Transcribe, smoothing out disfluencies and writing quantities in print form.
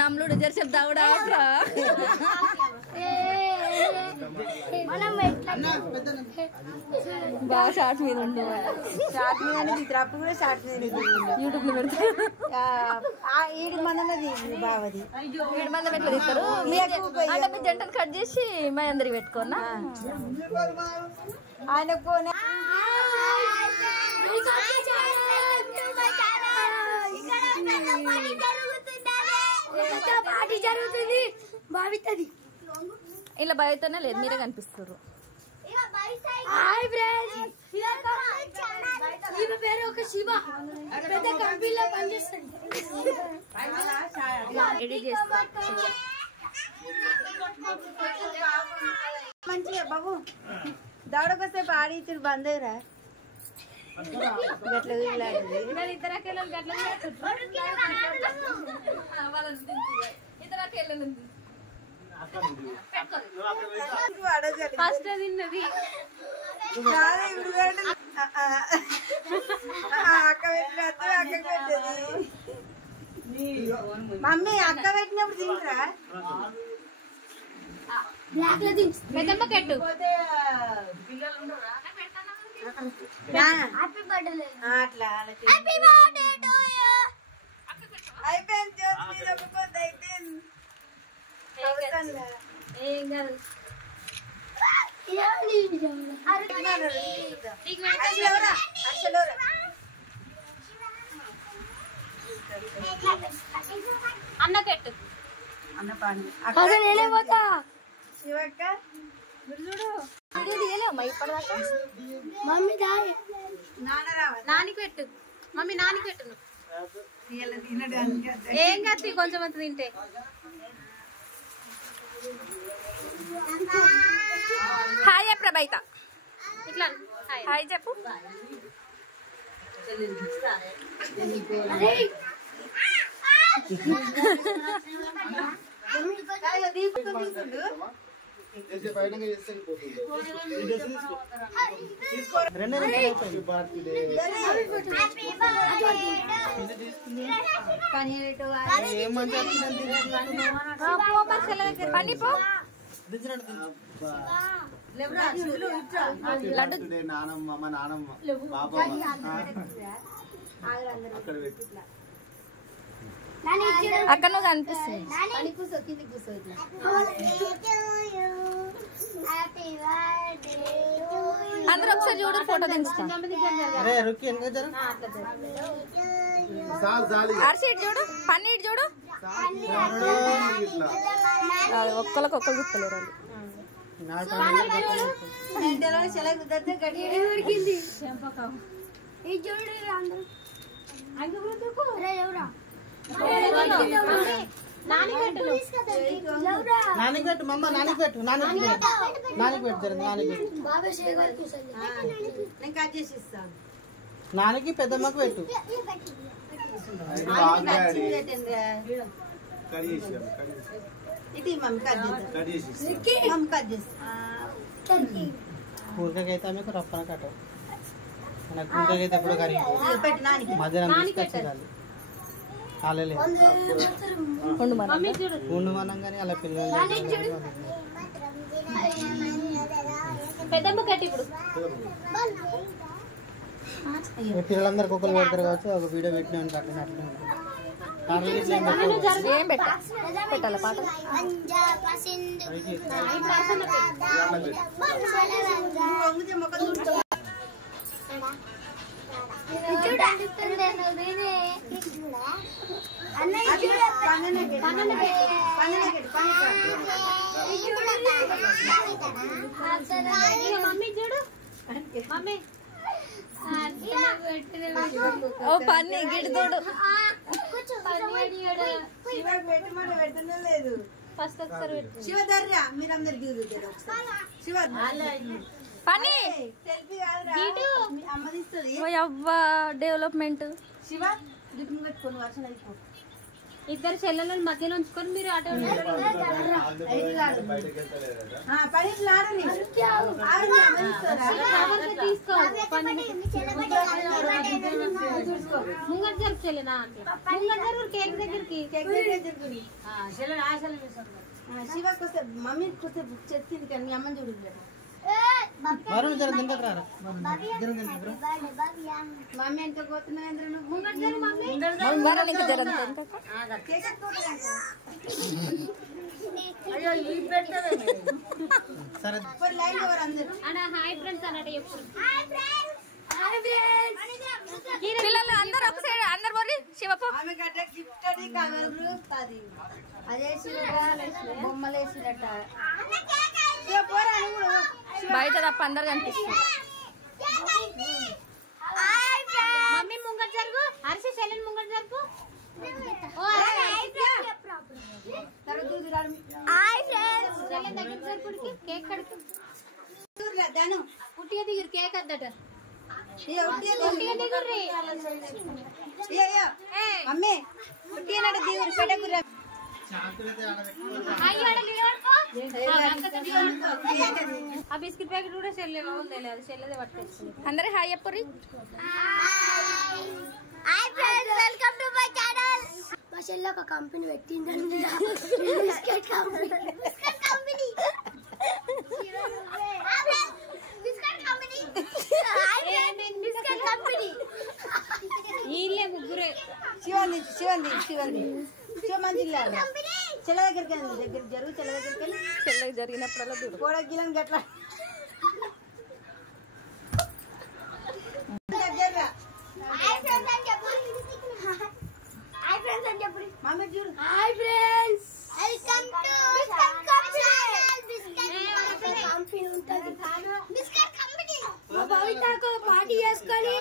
నమ్ముడు జరసేపు దావుడా బాగా షార్ట్ మీద ఉంటుంది. షార్ట్ మీద అప్పుడు కూడా షార్ట్ మీద యూట్యూబ్ లో పెడతారు. 7 మంది బావది 7 మంది ఎట్లా తీస్తారు అంటే మీరు జంటలు కట్ చేసి మా అందరికి పెట్టుకోనా ఆయన పోనే పార్టీ జరుగుతుంది భావితది ఇలా బయటనే లేదు మీరే కనిపిస్తారు. హాయ్ ఫ్రెండ్స్ ఈమె పేరు ఒక శివ పెద్ద కంపెనీలో పనిచేస్తుంది. ఎడిట్ చేస్తా మంచిగా బాబు దౌడకొస్తే పాడి ఇచ్చుడు బందేరా గట్ల ఫస్ట్ తిన్నది అక్క పెట్టినట్టు అక్కకి పెట్టేది. మమ్మీ అక్క పెట్టినప్పుడు తింటరా పెద్దమ్మ కెట్టు అట్లా అయిపోయింది ఏం కాదు. అన్న కెట్టు అన్న పాని శివక్క ఇప్పటిదాకా మమ్మీ నానికి పెట్టు మమ్మీ నానికి పెట్టు ఏం కాదు కొంచెం అంత తింటే. హాయ్ ప్రభైత ఇట్లా హాయ్ చెప్పు. నానమ్మ నానమ్మ అక్కడ నువ్వు కనిపిస్తుంది. అందరూ ఒకసారి చూడు ఫోటో దించుతా. అరిసీట్ చూడు పన్నీర్ చూడు ఒక్కరికి ఒక్కరు గుర్తలేరు నానిపెట్టు మమ్మ నానిపెట్టు నానిపెట్టు నానికి పెద్దమ్మకు పెట్టు. కూరకైతే మీకు రప్పన కట్ట కూరకైతే ఎప్పుడు కరిగి మధ్యాహ్నం తీసుకొచ్చేయాలి. ఉండు మనం కానీ అలా పిల్లలు పిల్లలందరికి ఒకరు పెడతారు కావచ్చు. ఒక వీడియో పెట్టినా కట్టినట్లు ఏం పెట్టాలి పాట ఓ పన్ని గిడుదోడు లేదు ఫస్ట్ ఒకసారి శివధర్య మీరందరు దిగుతారు శివ పని అమ్మదిస్తుంది అవ్వ డెవలప్మెంట్ శివ గిఫ్ట్ పెట్టుకోండి వర్షం అయిపో ఇద్దరు చెల్లెలను మధ్యలో ఉంచుకొని మీరు అటు తీసుకో ముంగట జరుపు చెల్లెనా అంటే ముంగట జరుపు కేక్ దగ్గరికి శివకి వస్తే మమ్మీకి వస్తే చెప్పింది కానీ మీ అమ్మని చూడు మమ్మీ ఎంత పోతున్నావు ముంగట జరుగు మమ్మీ హాయ్ ఫ్రెండ్స్ అన్నట్టు ఎప్పుడు పిల్లలు అందరు ఒక సైడ్ అందరు పోరి శివపు బొమ్మలు వేసినట్ట బయట తప్ప అందరు కనిపిస్తుంది. మమ్మీ ముంగట జరుగు అరిసి చెల్లెని ముంగట జరుపు చెల్లెని దగ్గర జరుపుడికి కేక్ కడుపు పుట్టిగా దిగురు కేక్ అద్దట మమ్మీ పుట్టినట్టు దిగురు పెట్టకురా ఆ బిస్కెట్ ప్యాకెట్ కూడా చెల్లె లేదు చెల్లెదే పట్టుకొచ్చింది. అందరూ హాయ్ చెప్పరి. మా చెల్లి ఒక కంపెనీ పెట్టిందండి బిస్కెట్ కంపెనీ వీళ్ళే ముగ్గురే శివంది శివమంది చెల్ల దగ్గరికి దగ్గర జరుగు చెల్ల దగ్గరికి వెళ్ళి చెల్లెకి జరిగినప్పుడల్లా దూరం కూడా గిలని గట్లా మమ్మీ చూడు hi friends welcome to biscuit company ఉంటుంది బిస్కెట్ కంపెనీ మా భవితకు పార్టీ చేసుకొని